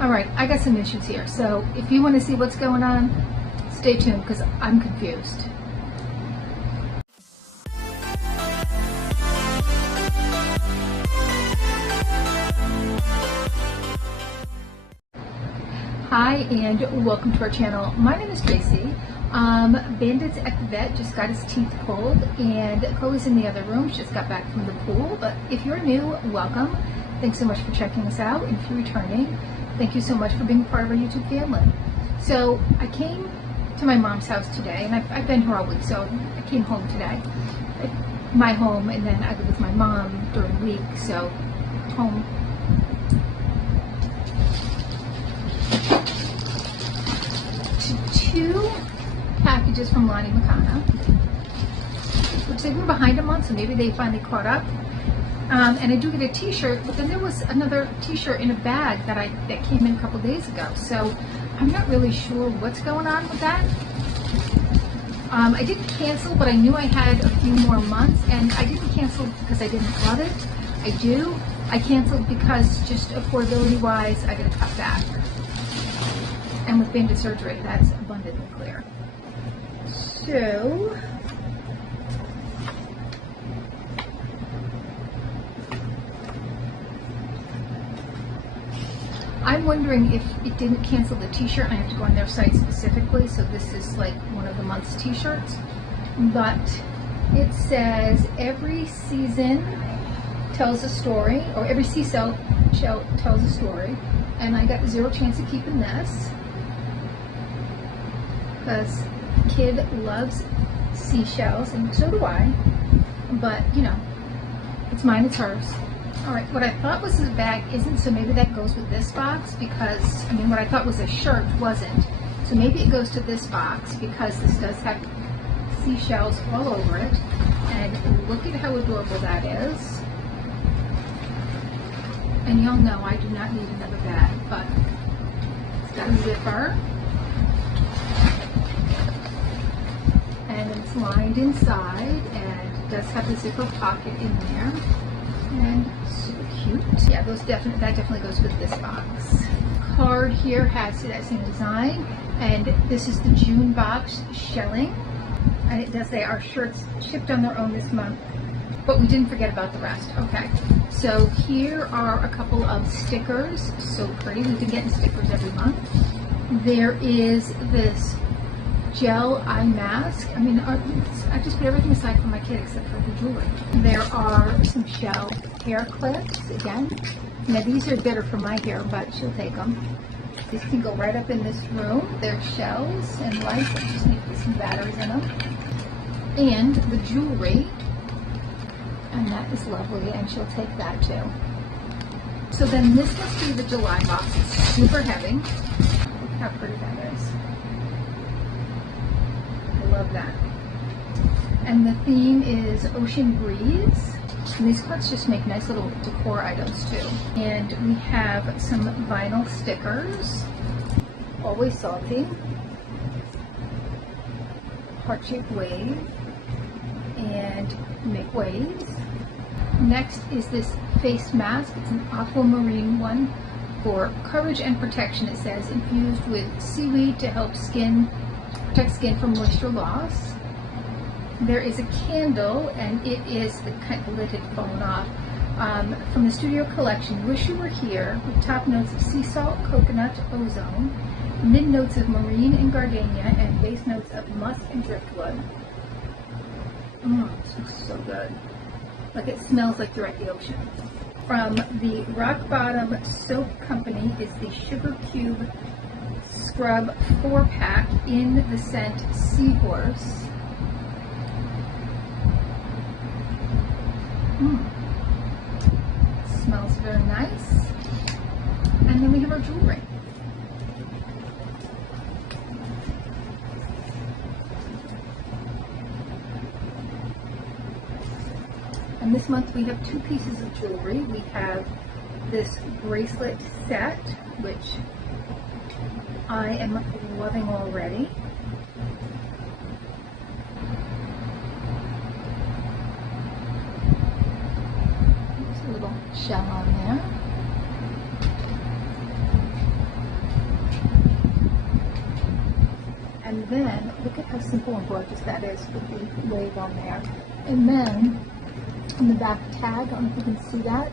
All right, I got some issues here. So if you want to see what's going on, stay tuned because I'm confused. Hi and welcome to our channel. My name is Tracey. Bandit's at the vet, just got his teeth pulled, and Chloe's in the other room. She just got back from the pool. But if you're new, welcome. Thanks so much for checking us out. And if you're returning, thank you so much for being part of our YouTube family. So I came to my mom's house today, and I've been here all week, so I came home today. My home, and then I live with my mom during the week, so home. Two packages from Lani Makana, which they were behind a month, so maybe they finally caught up. And I do get a t-shirt, but then there was another t-shirt in a bag that came in a couple days ago. So I'm not really sure what's going on with that. I didn't cancel, but I knew I had a few more months, and I didn't cancel because I didn't love it. I canceled because just affordability wise, I gotta cut back. And with Bandit surgery, that's abundantly clear. So, I'm wondering if it didn't cancel the t-shirt and I have to go on their site specifically, so this is like one of the month's t-shirts. But it says every season tells a story, or every seashell tells a story, and I got zero chance of keeping this because kid loves seashells, and so do I, but you know, it's mine, it's hers. All right, what I thought was his bag isn't, so maybe that goes with this box, because I mean what I thought was a shirt wasn't, so maybe it goes to this box because this does have seashells all over it. And look at how adorable that is. And y'all know I do not need another bag, but it's got a zipper. And it's lined inside, and it does have the zipper pocket in there, and super cute. Yeah, that definitely goes with this box. Card here has that same design, and this is the June box shelling, and it does say our shirts shipped on their own this month, but we didn't forget about the rest. Okay, so here are a couple of stickers. So pretty. We've been getting stickers every month. There is this gel eye mask. I mean, I just put everything aside for my kid except for the jewelry. There are some shell hair clips. Again, now these are better for my hair, but she'll take them. These can go right up in this room. They're shells and lights. I just need to put some batteries in them. And the jewelry, and that is lovely, and she'll take that too. So then this must be the July box. It's super heavy. Look how pretty that is. Love that. And the theme is Ocean Breeze. And these cards just make nice little decor items too. And we have some vinyl stickers. Always Salty. Heart-shaped wave. And make waves. Next is this face mask. It's an aquamarine one for courage and protection. It says infused with seaweed to help protect skin from moisture loss. There is a candle, and it is the lid had fallen off, from the Studio Collection. Wish You Were Here, with top notes of sea salt, coconut, ozone, mid notes of marine and gardenia, and base notes of musk and driftwood. It smells so good. Like it smells like you're at the ocean. From the Rock Bottom Soap Company is the Sugar Cube Scrub 4-pack in the scent Seahorse. Smells very nice. And then we have our jewelry. And this month we have two pieces of jewelry. We have this bracelet set, which I am loving already. There's a little shell on there. then look at how simple and gorgeous that is with the wave on there. And then in the back tag, I don't know if you can see that,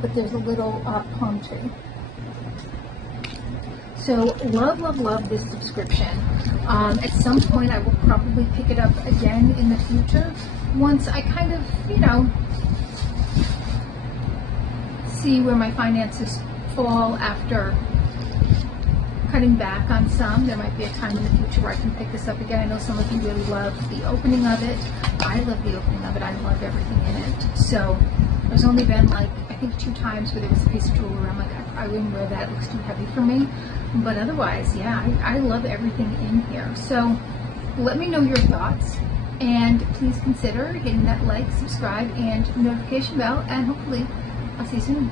but there's a little palm tree. So love, love, love this subscription. At some point I will probably pick it up again in the future once I kind of, you know, see where my finances fall after cutting back on some. There might be a time in the future where I can pick this up again. I know some of you really love the opening of it. I love the opening of it. I love everything in it. So there's only been like, I think 2 times where there was a piece of jewelry where I'm like, I probably wouldn't wear that, it looks too heavy for me. But otherwise, yeah, I love everything in here. So let me know your thoughts, and please consider hitting that like, subscribe, and notification bell, and hopefully I'll see you soon.